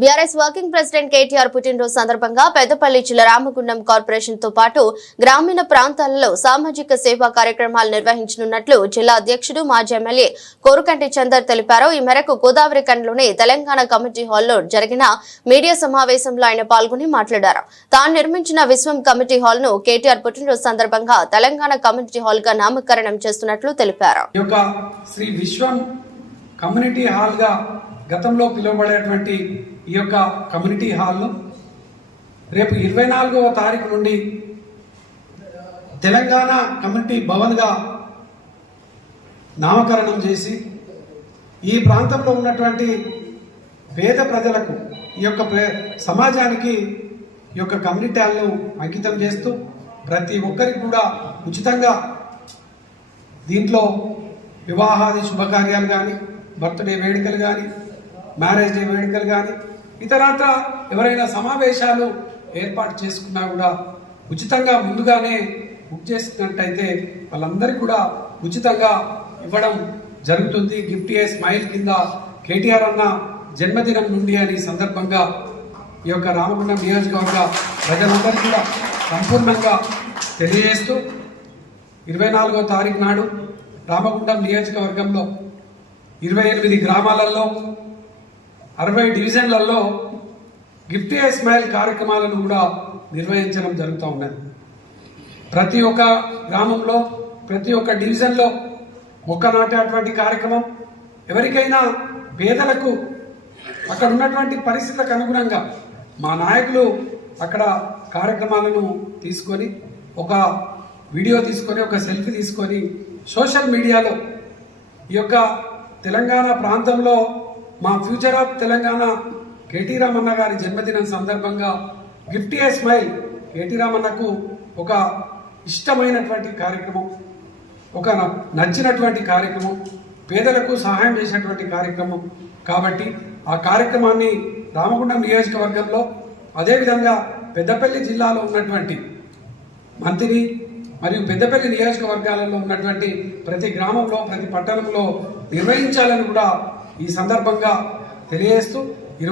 BRS working president KTR పుట్టినరోజు సందర్భంగా పెద్దపల్లి జిల్లా రామగుండం కార్పొరేషన్ తో పాటు గ్రామీణ ప్రాంతాలలో సామాజిక సేవా కార్యక్రమాలు నిర్వహించనున్నట్లు జిల్లా అధ్యక్షుడు మాజీ ఎమ్మెల్యే కోరుకంటి చందర్ తెలిపారు. ఈ మేరకు గోదావరి ఖండ్లోని తెలంగాణ కమిటీ హాల్లో జరిగిన మీడియా సమావేశంలో ఆయన పాల్గొని మాట్లాడారు. తాను నిర్మించిన విశ్వం కమిటీ హాల్ ను కేటీఆర్ పుట్టినరోజు సందర్భంగా తెలంగాణ కమ్యూనిటీ హాల్ గా నామకరణం చేస్తున్నట్లు తెలిపారు. కమ్యూనిటీ హాల్ గా గతంలో పిలువబడేటువంటి ఈ యొక్క కమ్యూనిటీ హాల్ను రేపు 24వ తారీఖు నుండి తెలంగాణ కమ్యూనిటీ భవన్ గా నామకరణం చేసి ఈ ప్రాంతంలో ఉన్నటువంటి పేద ప్రజలకు ఈ యొక్క సమాజానికి ఈ యొక్క కమ్యూనిటీ హాల్ను అంకితం చేస్తూ ప్రతి ఒక్కరికి కూడా ఉచితంగా దీంట్లో వివాహాది శుభకార్యాలు కానీ, బర్త్డే వేడుకలు కానీ, మ్యారేజ్ డే వేడుకలు కానీ, ఇతరత్ర ఎవరైనా సమావేశాలు ఏర్పాటు చేసుకున్నా కూడా ఉచితంగా ముందుగానే బుక్ చేసుకున్నట్టయితే వాళ్ళందరికీ కూడా ఉచితంగా ఇవ్వడం జరుగుతుంది. గిఫ్ట్ ఏ స్మైల్ కింద కేటీఆర్ అన్న జన్మదినం నుండి అని సందర్భంగా ఈ యొక్క రామగుండం నియోజకవర్గ ప్రజలందరికీ కూడా సంపూర్ణంగా తెలియజేస్తూ 24వ తారీఖు నాడు రామగుండం నియోజకవర్గంలో 28 గ్రామాలలో 60 డివిజన్లలో గిఫ్ట్ ఏ స్మైల్ కార్యక్రమాలను కూడా నిర్వహించడం జరుగుతూ ఉన్నది. ప్రతి ఒక్క గ్రామంలో, ప్రతి ఒక్క డివిజన్లో మొక్క నాటేటువంటి కార్యక్రమం, ఎవరికైనా పేదలకు అక్కడ ఉన్నటువంటి పరిస్థితులకు అనుగుణంగా మా నాయకులు అక్కడ కార్యక్రమాలను తీసుకొని ఒక వీడియో తీసుకొని, ఒక సెల్ఫీ తీసుకొని సోషల్ మీడియాలో ఈ యొక్క తెలంగాణ ప్రాంతంలో మా future of Telangana KT Ramanna గారి జన్మదినం సందర్భంగా గిఫ్ట్ ఏ స్మైల్ కేటీ రామన్నకు ఒక ఇష్టమైనటువంటి కార్యక్రమం, ఒక నచ్చినటువంటి కార్యక్రమం, పేదలకు సహాయం చేసేటువంటి కార్యక్రమం కాబట్టి ఆ కార్యక్రమాన్ని రామగుండం నియోజకవర్గంలో, అదేవిధంగా పెద్దపల్లి జిల్లాలో ఉన్నటువంటి మంత్రి మరియు పెద్దపల్లి నియోజకవర్గాలలో ఉన్నటువంటి ప్రతి గ్రామంలో, ప్రతి పట్టణంలో నిర్వహించాలని కూడా ఈ సందర్భంగా తెలియజేస్తూ